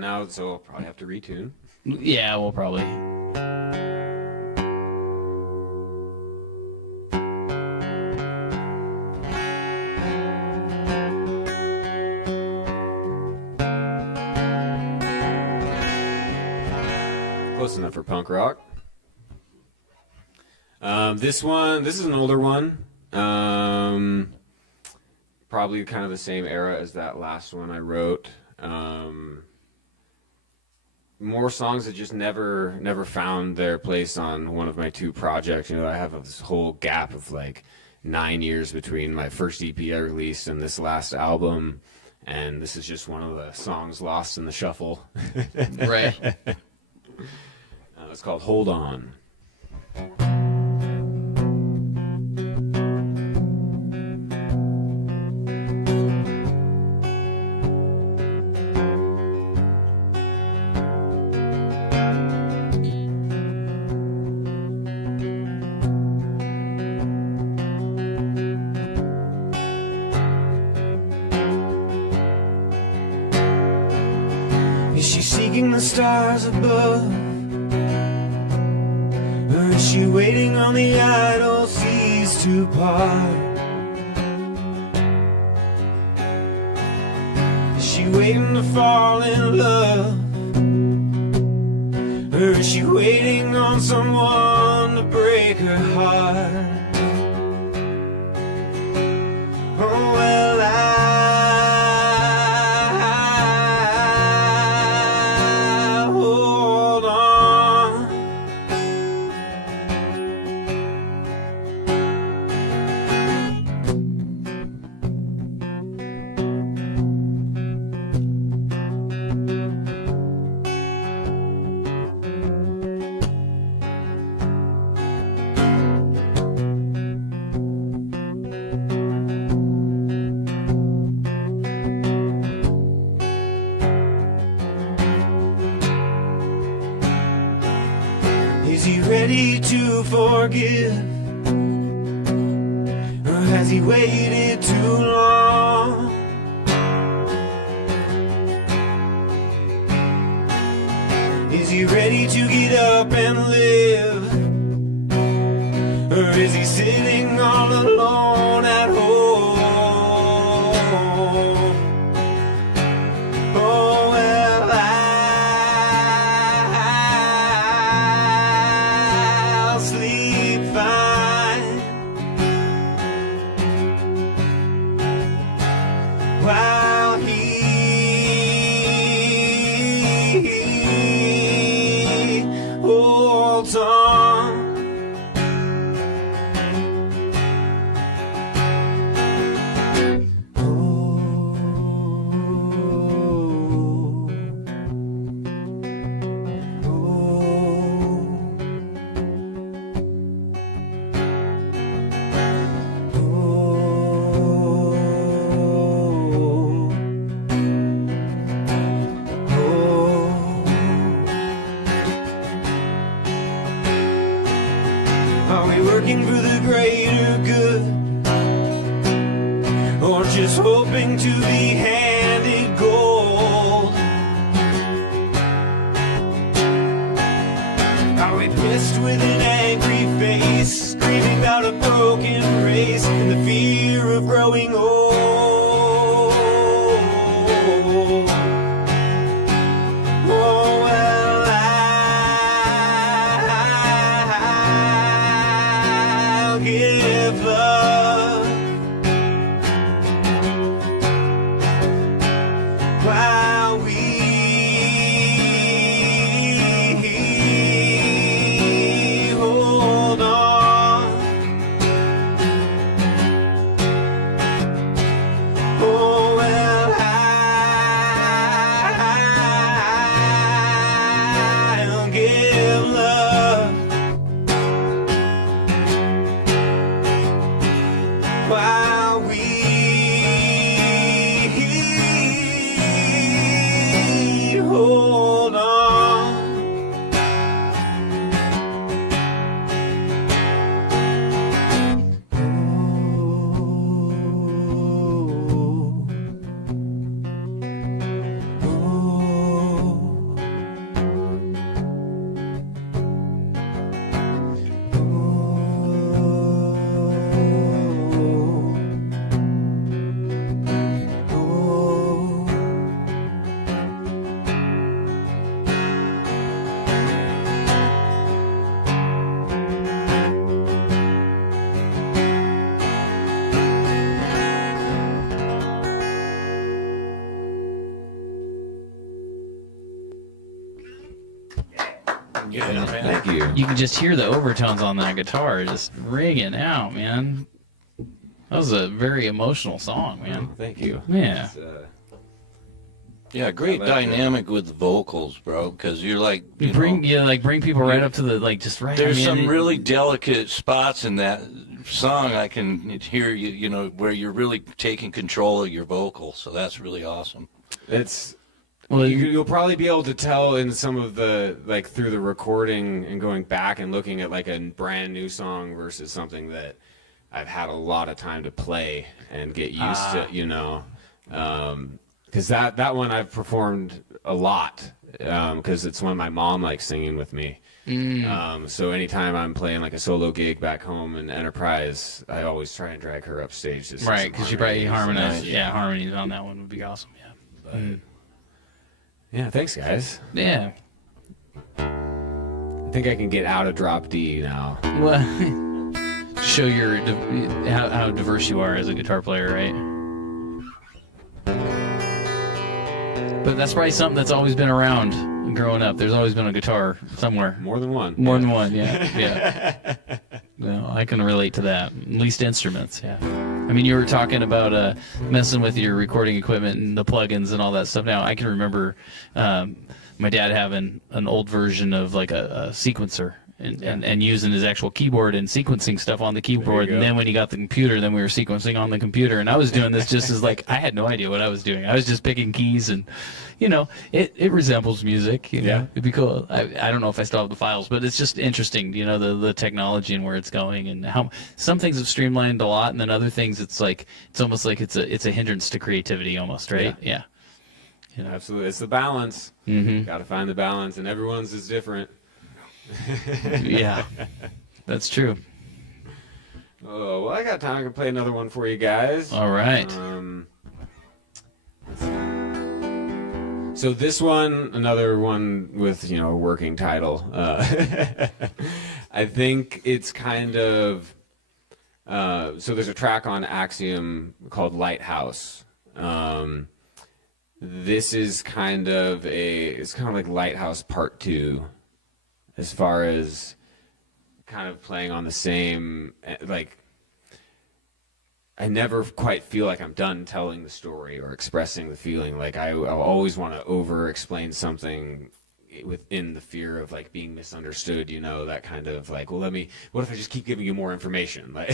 now so I'll probably have to retune. Yeah, we'll probably. Close enough for punk rock. This is an older one. Probably kind of the same era as that last one I wrote. More songs that just never found their place on one of my 2 projects. You know, I have this whole gap of like 9 years between my first EP I released and this last album, and this is just one of the songs lost in the shuffle. Right. It's called Hold On. Is she seeking the stars above? Or is she waiting on the idle seas to part? Is she waiting to fall in love? Or is she waiting on someone to break her heart? Oh, well, I hold on. Is he ready to forgive? Or has he waited too long? Is he ready to get up and live? Or is he sitting all alone at home? while he holds on. Are we working for the greater good, or just hoping to be handed gold? Are we pissed with an angry face, screaming about a broken race and the fear of growing old? Oh, well, I'll give love while we hold on. Oh, well, I'll give love while we hold on. Thank you. You can just hear the overtones on that guitar just ringing out, man. That was a very emotional song, man. Thank you. Yeah. It's, Yeah, great How about dynamic with the vocals, bro. Because you're like, You bring people right up to the just right. there's I mean, some really delicate spots in that song. I can hear you know, where you're really taking control of your vocal. So that's really awesome. It's Well, you'll probably be able to tell in some of the like through the recording and going back and looking at like a brand new song versus something that I've had a lot of time to play and get used to, you know, because that one I've performed a lot because it's one my mom likes singing with me. So anytime I'm playing like a solo gig back home in Enterprise, I always try and drag her upstage. To sing right, some because you probably harmonize. harmonies. Yeah, harmonies on that one would be awesome. Yeah. Yeah, thanks guys. Yeah. I think I can get out of drop D now. Well, show your how diverse you are as a guitar player, right? But that's probably something that's always been around growing up. There's always been a guitar somewhere. More than one. More than one, yeah. Yeah. No, I can relate to that. At least instruments, yeah. I mean, you were talking about messing with your recording equipment and the plugins and all that stuff. Now, I can remember my dad having an old version of like a sequencer and using his actual keyboard and sequencing stuff on the keyboard. And then when he got the computer, then we were sequencing on the computer. And I was doing this just as like, I had no idea what I was doing. I was just picking keys and, you know, it resembles music. You know? It'd be cool. I don't know if I still have the files, but it's just interesting, you know, the technology and where it's going and how some things have streamlined a lot. And then other things, it's like, it's almost like it's a hindrance to creativity almost, right? Yeah. You know? Absolutely. It's the balance. Got to find the balance, and everyone's is different. Yeah, that's true. Oh, well, I got time. I can play another one for you guys. All right. So this one, another one with, you know, a working title. I think it's kind of, so there's a track on Axiom called Lighthouse. This is it's kind of like Lighthouse Part 2, as far as kind of playing on the same, like, I never quite feel like I'm done telling the story or expressing the feeling. Like I always want to over-explain something within the fear of like being misunderstood, you know, that kind of like, well, what if I just keep giving you more information? Like,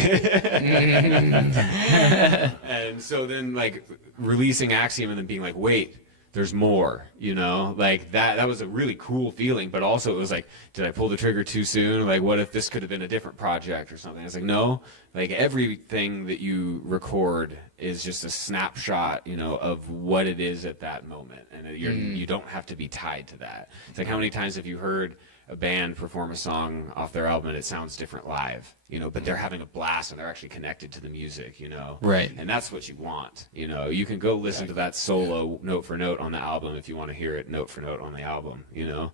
and so then like releasing Axiom and then being like, wait, there's more, you know, like that was a really cool feeling, but also it was like, did I pull the trigger too soon? Like, what if this could have been a different project or something? It's like, no, like everything that you record is just a snapshot, you know, of what it is at that moment. And you don't have to be tied to that. It's like, how many times have you heard a band perform a song off their album and it sounds different live, you know, but they're having a blast and they're actually connected to the music, you know? Right. And that's what you want, you know? You can go listen to that solo note for note on the album if you want to hear it note for note on the album, you know?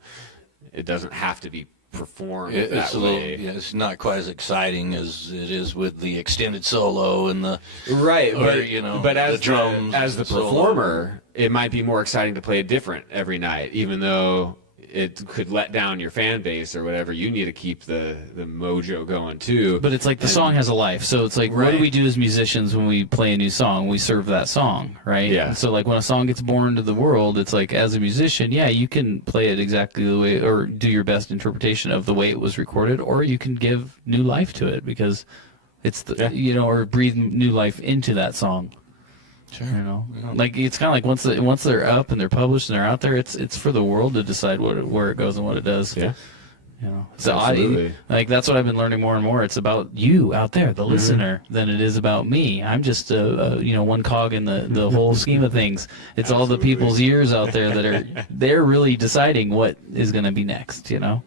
It doesn't have to be performed that way. It's not quite as exciting as it is with the extended solo and the right, but as the drums, as the performer, it might be more exciting to play it different every night, even though it could let down your fan base or whatever. You need to keep the mojo going too. But it's like the song has a life. So it's like, what do we do as musicians when we play a new song? We serve that song, right? Yeah. So like when a song gets born into the world, it's like as a musician, yeah, you can play it exactly the way, or do your best interpretation of the way it was recorded, or you can give new life to it because it's you know, or breathe new life into that song. Sure. You know, like it's kind of like once they're up and they're published and they're out there, it's for the world to decide where it goes and what it does. Yeah. You know, so like that's what I've been learning more and more. It's about you out there, the listener, than it is about me. I'm just one cog in the whole scheme of things. It's all the people's ears out there that they're really deciding what is going to be next. You know,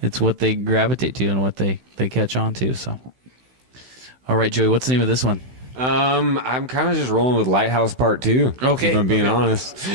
it's what they gravitate to and what they catch on to. So, all right, Joey, what's the name of this one? I'm kind of just rolling with Lighthouse Part 2. Okay. If I'm being honest.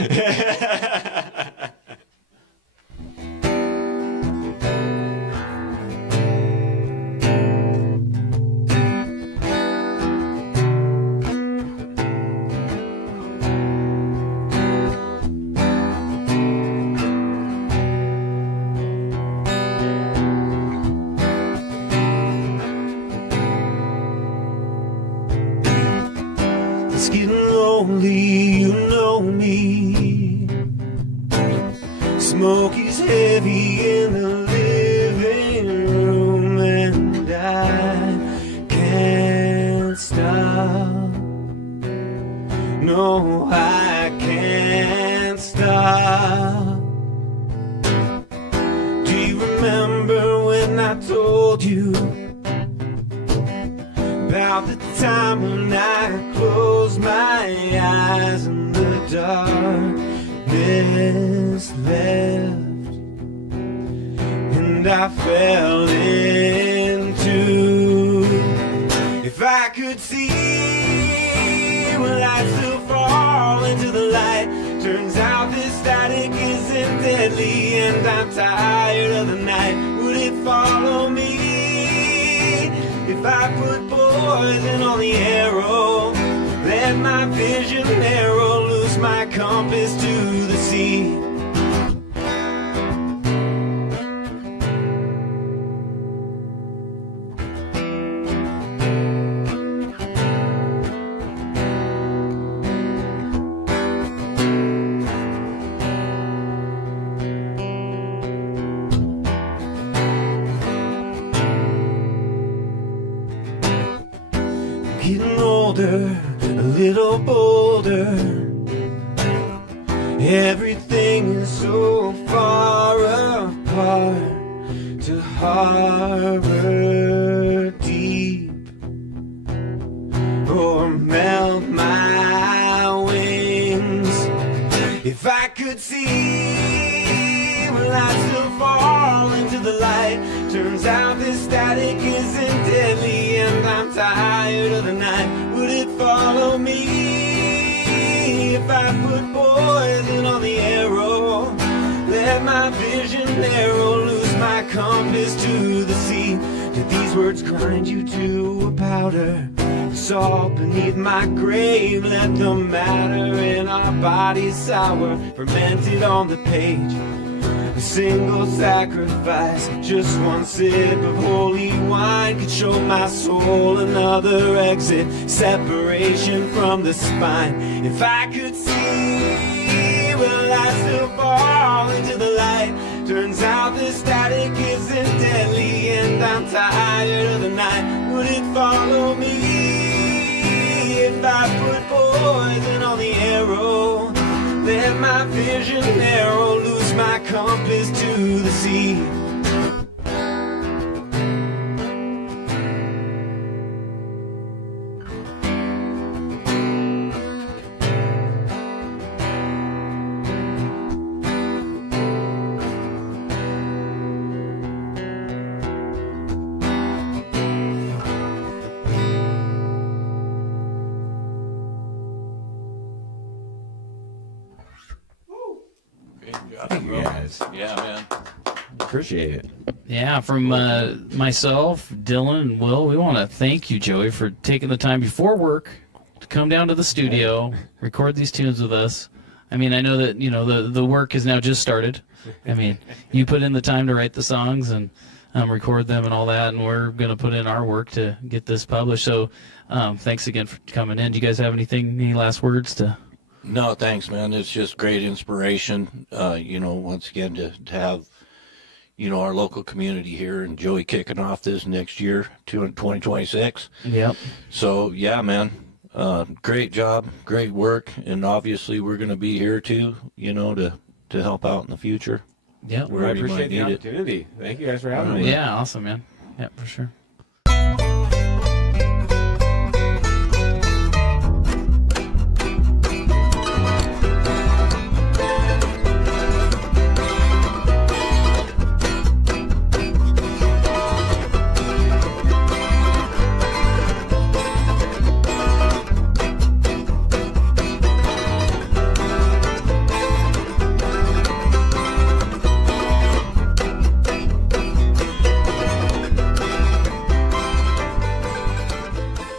It's getting lonely, you know me. Smoke is heavy in the living room, and I can't stop. No, I can't stop. Do you remember when I told you about the time when I closed my eyes and the darkness left, and I fell into, if I could see, will I still fall into the light? Turns out this static isn't deadly, and I'm tired of the night. Would it follow me if I put poison on the arrow? Let my vision narrow, lose my compass to the sea. Getting older, a little bolder. Everything is so far apart. To harbor deep or melt my wings. If I could see, will I still fall into the light? Turns out this static isn't deadly, and I'm tired of the night. Would it follow me if I put poison on the arrow? Let my vision narrow, lose my compass to the sea. Did these words grind you to a powder? salt beneath my grave. Let the matter in our bodies sour, fermented on the page. A single sacrifice, just one sip of holy wine could show my soul another exit, separation from the spine. If I could see, will I still fall into the light? Turns out the static isn't deadly and I'm tired of the night. Would it follow me if I put poison on the arrow? Let my vision narrow, lose my compass to the sea. Thank you guys. Yeah, man. Appreciate it. Yeah, from myself, Dylan, and Will, we want to thank you, Joey, for taking the time before work to come down to the studio, record these tunes with us. I mean, I know that, you know, the work has now just started. I mean, you put in the time to write the songs and record them and all that, and we're going to put in our work to get this published. So thanks again for coming in. Do you guys have any last words to... No, thanks, man. It's just great inspiration, you know, once again, to have, you know, our local community here and Joey kicking off this next year, 2026. Yep. So, yeah, man, great job, great work. And obviously we're going to be here too, you know, to help out in the future. Yep. Wherever I you appreciate might the need it. opportunity. Thank you guys for having me. Yeah, awesome, man. Yeah, for sure.